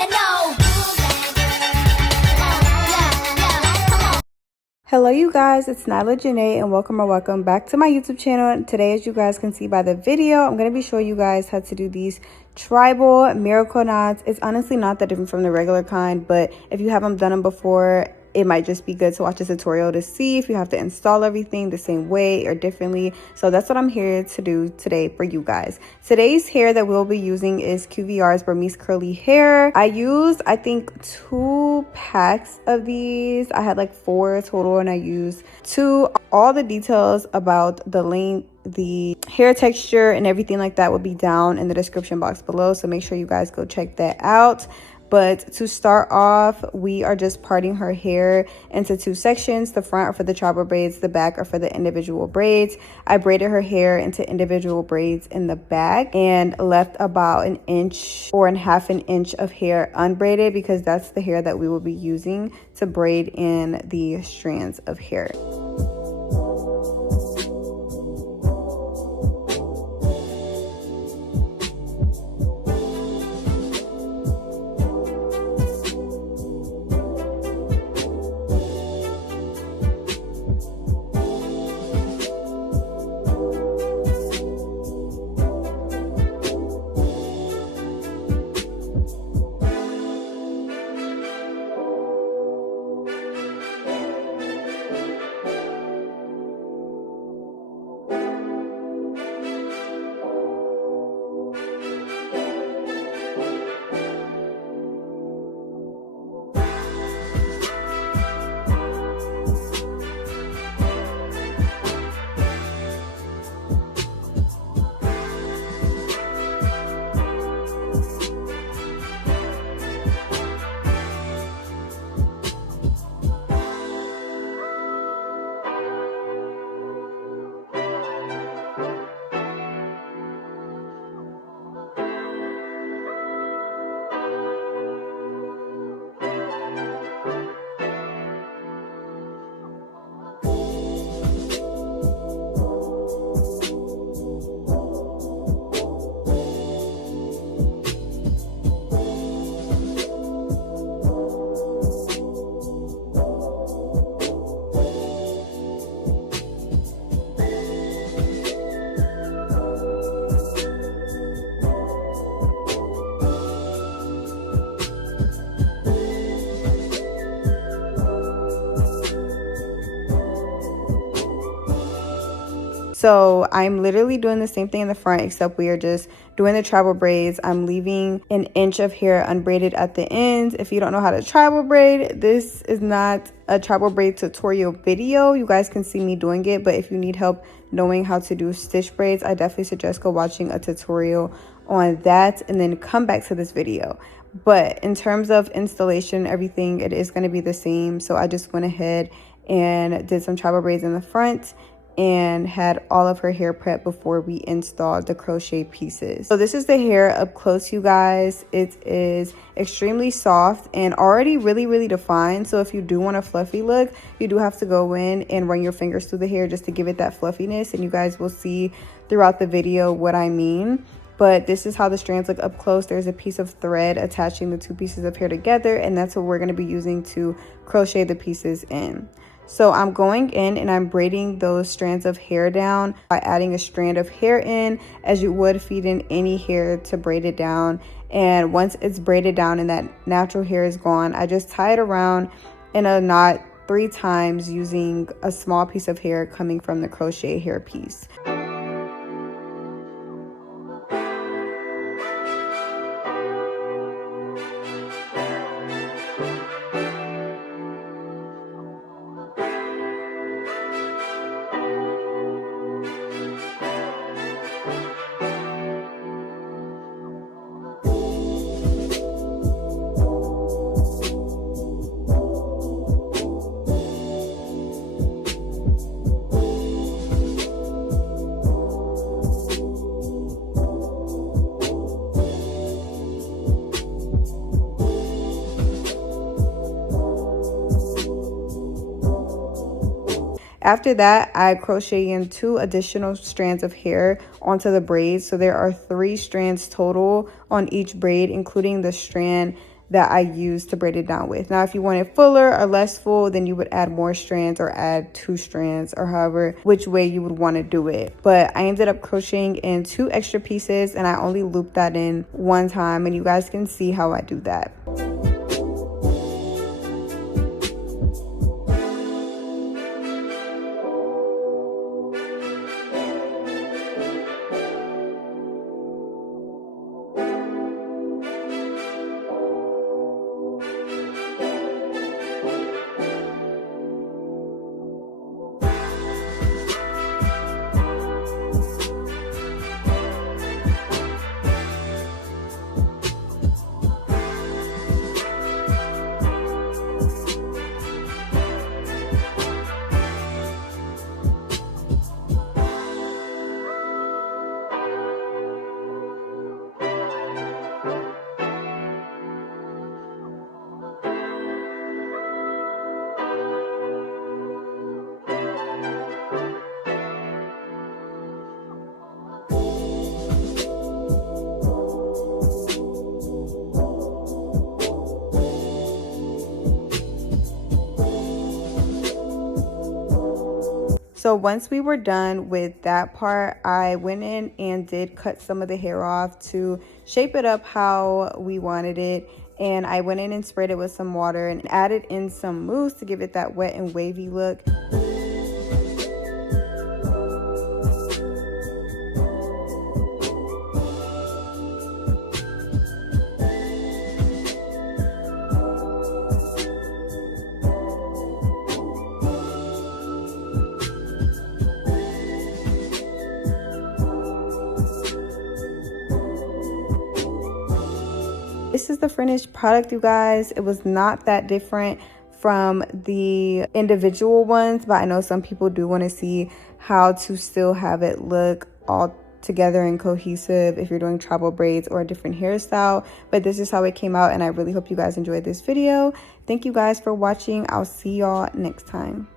wanna know. Hello you guys, it's Nylajai'ne and welcome back to my YouTube channel. Today, as you guys can see by the video, I'm going to be showing you guys how to do these tribal miracle knots. It's honestly not that different from the regular kind, but if you haven't done them before, it might just be good to watch a tutorial to see if you have to install everything the same way or differently. So that's what I'm here to do today for you guys. Today's hair that we'll be using is QVR's Burmese curly hair. I used, I think, 2 packs of these. I had like 4 total and I used 2. All the details about the length, the hair texture and everything like that will be down in the description box below, so make sure you guys go check that out. But to start off, we are just parting her hair into 2 sections. The front are for the tribal braids, the back are for the individual braids. I braided her hair into individual braids in the back and left about 1 inch or half an inch of hair unbraided, because that's the hair that we will be using to braid in the strands of hair. So I'm literally doing the same thing in the front, except we are just doing the tribal braids. I'm leaving 1 inch of hair unbraided at the ends. If you don't know how to tribal braid, this is not a tribal braid tutorial video. You guys can see me doing it, but if you need help knowing how to do stitch braids, I definitely suggest go watching a tutorial on that and then come back to this video. But in terms of installation, everything, it is going to be the same. So I just went ahead and did some tribal braids in the front and had all of her hair prep before we installed the crochet pieces. So this is the hair up close, you guys. It is extremely soft and already really defined. So if you do want a fluffy look, you do have to go in and run your fingers through the hair just to give it that fluffiness, and you guys will see throughout the video what I mean. But this is how the strands look up close. There's a piece of thread attaching the 2 pieces of hair together, and that's what we're going to be using to crochet the pieces in. So I'm going in and I'm braiding those strands of hair down by adding a strand of hair in, as you would feed in any hair to braid it down. And once it's braided down and that natural hair is gone, I just tie it around in a knot 3 times using a small piece of hair coming from the crochet hair piece. After that, I crochet in 2 additional strands of hair onto the braids. So there are 3 strands total on each braid, including the strand that I use to braid it down with. Now, if you want it fuller or less full, then you would add more strands or add 2 strands, or however which way you would want to do it. But I ended up crocheting in 2 extra pieces, and I only looped that in 1 time, and you guys can see how I do that. So once we were done with that part, I went in and did cut some of the hair off to shape it up how we wanted it. And I went in and sprayed it with some water and added in some mousse to give it that wet and wavy look. This is the finished product, you guys. It was not that different from the individual ones, but I know some people do want to see how to still have it look all together and cohesive if you're doing travel braids or a different hairstyle. But this is how it came out, and I really hope you guys enjoyed this video. Thank you guys for watching. I'll see y'all next time.